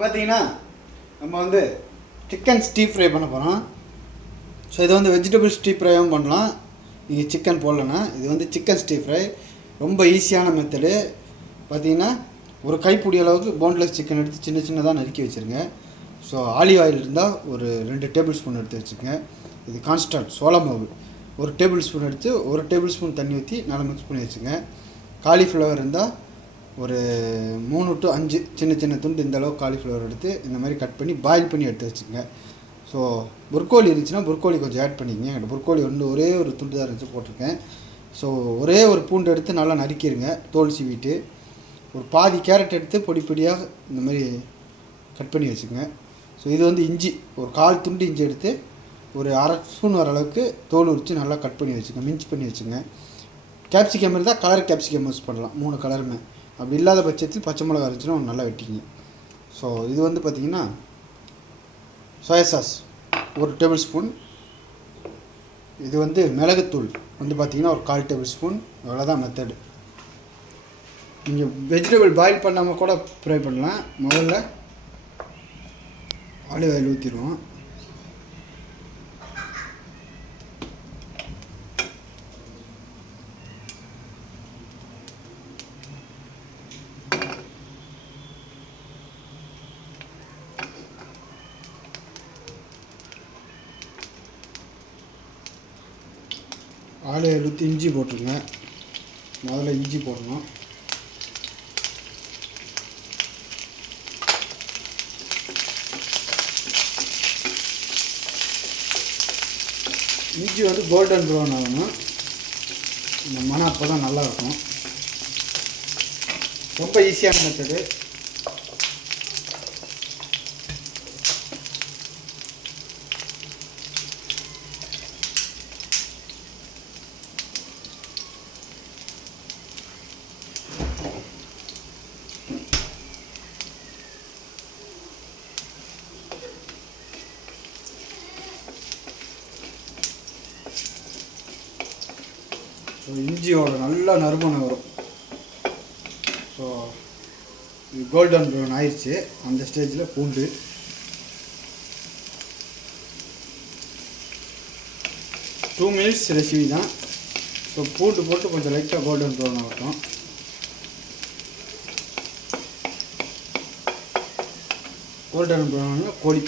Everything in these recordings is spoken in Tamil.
பார்த்தீங்கன்னா நம்ம வந்து சிக்கன் ஸ்டீப் ஃப்ரை பண்ண போகிறோம். ஸோ இது வந்து வெஜிடபிள் ஸ்டீப் ஃப்ரையும் பண்ணலாம். நீங்கள் சிக்கன் போடலன்னா இது வந்து சிக்கன் ஸ்டீப் ஃப்ரை ரொம்ப ஈஸியான மெத்தடு. பார்த்தீங்கன்னா ஒரு கைப்பிடி அளவுக்கு போன்லெஸ் சிக்கன் எடுத்து சின்ன சின்னதாக நறுக்கி வச்சுருங்க. ஸோ ஆலிவ் ஆயில் இருந்தால் ஒரு 2 டேபிள் ஸ்பூன் எடுத்து வச்சுக்கோங்க. இது கான்ஸ்டன்ட் சோள மாவு 1 டேபிள் ஸ்பூன் எடுத்து 1 டேபிள் ஸ்பூன் தண்ணி ஊற்றி நல்லா மிக்ஸ் பண்ணி வச்சுங்க. காலிஃப்ளவர் இருந்தால் ஒரு 3 to 5 சின்ன சின்ன துண்டு இந்த அளவுக்கு காலிஃப்ளவர் எடுத்து இந்த மாதிரி கட் பண்ணி பாயில் பண்ணி எடுத்து வச்சுக்கோங்க. ஸோ புர்கோலி இருந்துச்சுன்னா புர்கோலி கொஞ்சம் ஆட் பண்ணிக்கங்க. என்கிட்ட புர்கோலி ஒரே ஒரு துண்டு தான் இருந்துச்சு போட்டிருக்கேன். ஸோ ஒரே ஒரு பூண்டு எடுத்து நல்லா நறுக்கிடுங்க, தோல் சீவிட்டு. ஒரு பாதி கேரட் எடுத்து பொடி பொடியாக இந்த மாதிரி கட் பண்ணி வச்சுக்கோங்க. ஸோ இது வந்து இஞ்சி ஒரு 1/4 துண்டு இஞ்சி எடுத்து ஒரு 1/2 ஸ்பூன் வர அளவுக்கு தோல் உரித்து நல்லா கட் பண்ணி வச்சுக்கோங்க, மின்ச் பண்ணி வச்சுங்க. கேப்சிகம் இருந்தால் கலர் கேப்சிகம் யூஸ் பண்ணலாம், 3 கலருமே. அப்படி இல்லாத பட்சத்தில் பச்சை மிளகா இருந்துச்சுன்னா நல்லா வெட்டிங்க. ஸோ இது வந்து பார்த்திங்கன்னா சோயா சாஸ் 1 டேபிள் ஸ்பூன். இது வந்து மிளகுத்தூள் வந்து பார்த்திங்கன்னா ஒரு 1/4 டேபிள் ஸ்பூன். அவ்வளோதான் மெத்தடு. நீங்கள் வெஜிடபிள் பாயில் பண்ணாமல் கூட ஃப்ரை பண்ணலாம். முதல்ல ஆலிவ் ஆயில் ஊற்றிடுவோம். ஆலிவ் ஆயில் ஊற்றி இஞ்சி போட்டுருங்க. முதல்ல இஞ்சி போடணும். இஞ்சி வந்து கோல்டன் ப்ரௌன் ஆகணும். இந்த மணம் அப்போ தான் நல்லாயிருக்கும். ரொம்ப ஈஸியான மெத்தடு. ஸோ இஞ்சியோட நல்லா நறுமணம் வரும். ஸோ இது கோல்டன் ப்ரௌன் ஆயிடுச்சு. அந்த ஸ்டேஜில் பூண்டு 2 மினிட்ஸ் ரெசிபி தான். ஸோ பூண்டு போட்டு கொஞ்சம் லைட்டாக கோல்டன் ப்ரௌன் ஆகட்டும். கோல்டன் ப்ரௌன் கோழி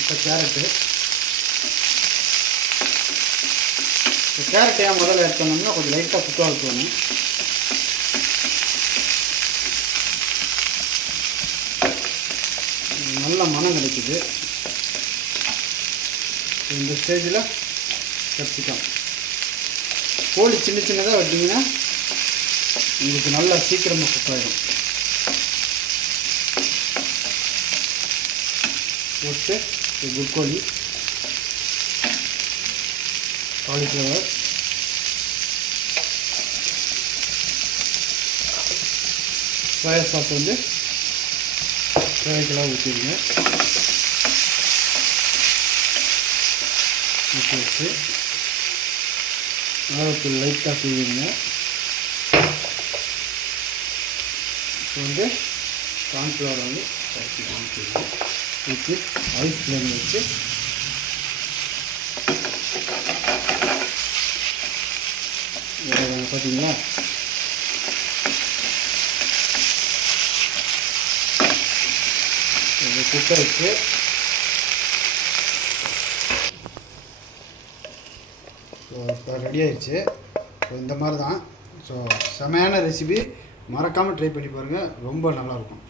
இப்போ கேரட்டு. இப்போ கேரட் ஏன் முதல்ல ஆட் பண்ணோம்னா கொஞ்சம் லைட்டாக சுத்தம் இருக்கணும். நல்ல மனம் கிடைக்குது. இந்த ஸ்டேஜில் கேப்சிகம். கோழி சின்ன சின்னதாக வெட்டிங்கன்னா உங்களுக்கு நல்லா சீக்கிரமாக குக் ஆகிடும். போட்டு புர்கோலி, காலிஃப்ளவர், சோயா சாஸ் வந்து தேவைக்கெல்லாம் ஊற்றிடுங்க. ஊற்றி வச்சு மிளகாத்தூள் லைட்டாக தூவிடுங்க. இப்போ வந்து கார்ன்ஃப்ளவர் வந்து ஊற்றி ஐஸ் ஃப்ளேம் வச்சு பார்த்தீங்களா குக்கர் வச்சு இப்போ ரெடி ஆயிடுச்சு. ஸோ இந்த மாதிரி தான். ஸோ செமையான ரெசிபி, மறக்காமல் ட்ரை பண்ணி பாருங்கள், ரொம்ப நல்லாயிருக்கும்.